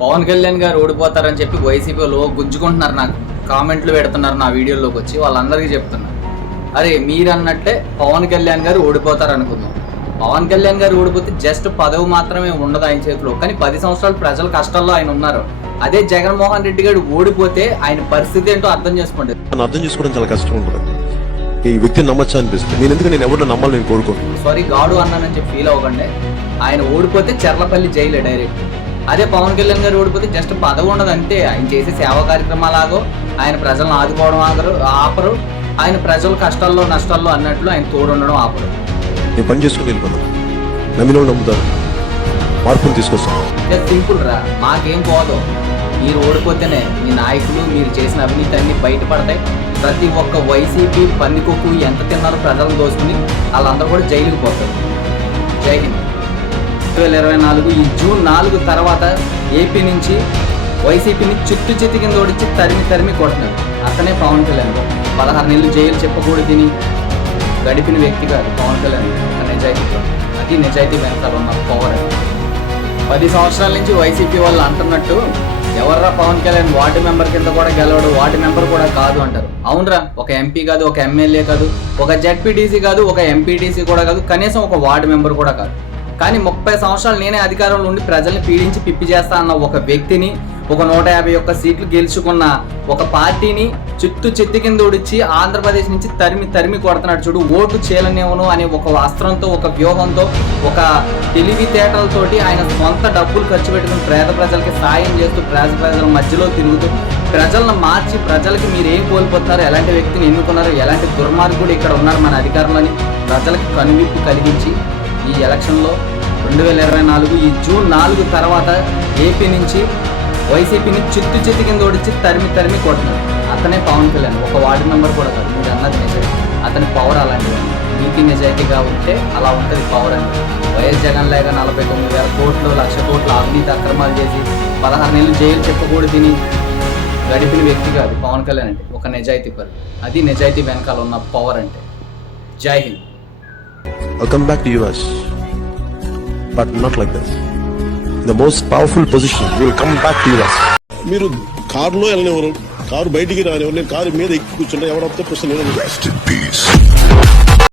పవన్ కళ్యాణ్ గారు ఓడిపోతారని చెప్పి వైసీపీలో గుంజుకుంటున్నారు నాకు. కామెంట్లు పెడుతున్నారు నా వీడియోలోకి వచ్చి వాళ్ళందరికీ చెప్తున్నా. అరే మీరు అన్నట్లే పవన్ కళ్యాణ్ గారు ఓడిపోతారు అనుకుందాం పవన్ కళ్యాణ్ గారు ఓడిపోతే జస్ట్ పదవి మాత్రమే ఉండదు ఆయన చేతిలో. కానీ పది సంవత్సరాలు ప్రజల కష్టాల్లో ఆయన ఉన్నారు. అదే జగన్మోహన్ రెడ్డి గారు ఓడిపోతే ఆయన పరిస్థితి ఏంటో అర్థం చేసుకోండి. అర్థం చేసుకోవడం చాలా కష్టం ఉంటుంది ఈ వ్యక్తిని నమ్మచ్చా అనిపిస్తుంది. నేను ఎందుకు నేను ఎవరిని నమ్మాలి నేను కోరుకోను. సారీ గాడు అన్నానని చెప్పి ఫీల్ అవ్వకండి. ఆయన ఓడిపోతే చెర్లపల్లి జైలే డైరెక్ట్ అదే పవన్ కళ్యాణ్ గారు ఓడిపోతే జస్ట్ పదవి ఉండదు అంతే. ఆయన చేసే సేవా కార్యక్రమాలాగో ఆయన ప్రజలను ఆదుకోవడం ఆగరు ఆపరు. ఆయన ప్రజల కష్టాల్లో నష్టాల్లో అన్నట్లు ఆయన తోడు ఉండడం ఆపరు. నేను పని చేసుకుని వెళ్ళిపోతాను. నమ్మిన వాళ్ళు నమ్ముతారు. మార్పుని తీసుకొస్తాను. సింపుల్ రా మాకేం పోదు. మీరు ఓడిపోతేనే మీ నాయకులు మీరు చేసిన అవినీతి అన్ని బయటపడతాయి. ప్రతి ఒక్క వైసీపీ పందికొక్కు ఎంత తిన్నారో ప్రజలను దోసుకుని వాళ్ళందరూ కూడా జైలుకి పోతారు. జై హింద్. రెండు వేల ఇరవై నాలుగు ఈ జూన్ నాలుగు తర్వాత ఏపీ నుంచి వైసీపీని చుట్టు చితి కింద ఓడించి తరిమి తరిమి కొట్టినారు. అతనే పవన్ కళ్యాణ్. పదహారు నెలలు జైలు చెప్పకూడదు తిని గడిపిన వ్యక్తి కాదు పవన్ కళ్యాణ్. గారు. నిజాయితీ అది నిజాయితీ వెనకాల ఉన్న పవర్ పది సంవత్సరాల నుంచి వైసీపీ వాళ్ళు అంటున్నట్టు ఎవర్రా పవన్ కళ్యాణ్? వార్డు మెంబర్ కింద కూడా గెలవడు. వార్డు మెంబర్ కూడా కాదు అంటారు. అవునరా ఒక ఎంపీ కాదు ఒక ఎమ్మెల్యే కాదు ఒక జెడ్పీటీసీ కాదు ఒక ఎంపీటీసీ కూడా కాదు కనీసం ఒక వార్డు మెంబర్ కూడా కాదు. కానీ ముప్పై సంవత్సరాలు నేనే అధికారంలో ఉండి ప్రజల్ని పీడించి పిప్పి చేస్తా అన్న ఒక వ్యక్తిని ఒక నూట యాభై ఒక్క సీట్లు గెలుచుకున్న ఒక పార్టీని చిత్తు చెత్తి కింద ఉడిచి ఆంధ్రప్రదేశ్ నుంచి తరిమి తరిమి కొడుతున్నాడు చూడు. ఓటు చేయలనేవను అనే ఒక అస్త్రంతో ఒక వ్యూహంతో ఒక తెలివితేటలతోటి ఆయన సొంత డబ్బులు ఖర్చు పెట్టుకుని పేద ప్రజలకి సాయం చేస్తూ పేద ప్రజల మధ్యలో తిరుగుతూ ప్రజలను మార్చి ప్రజలకి మీరు ఏం కోల్పోతున్నారు ఎలాంటి వ్యక్తిని ఎన్నుకున్నారు ఎలాంటి దుర్మార్గుడు ఇక్కడ ఉన్నారు మన అధికారంలోని ప్రజలకు కనువిప్పు కలిగించి ఈ ఎలక్షన్లో రెండు వేల ఇరవై నాలుగు ఈ జూన్ నాలుగు తర్వాత ఏపీ నుంచి వైసీపీని చిత్తు చిత్తు కింద ఓడించి తరిమి తరిమి కొడుతున్నారు అతనే పవన్ కళ్యాణ్. ఒక వార్డు మెంబర్ కూడా కాదు. మీరు అన్నది నిజమే అతని పవర్ అలాంటిది. నీతి నిజాయితీగా ఉంటే అలా ఉంటుంది పవర్ అని. వైఎస్ జగన్ లేక నలభై తొమ్మిది వేల కోట్లు లక్ష కోట్లు అవినీతి అక్రమాలు చేసి పదహారు నెలలు జైలు చెప్పకూడదు తిని గడిపిన వ్యక్తి కాదు పవన్ కళ్యాణ్ అంటే. ఒక నిజాయితీ పరు అది నిజాయితీ వెనకాల ఉన్న పవర్ అంటే. జై Hind. I'll come back to US. But not like this. The most powerful position, we will come back to US. మీరు కారులో వెళ్ళనివ్వరు కారు బయటికి రానివ్వరు నేను కారు మీద ఎక్కి కూర్చుంటే ఎవడొస్తే ప్రశ్న Rest in peace.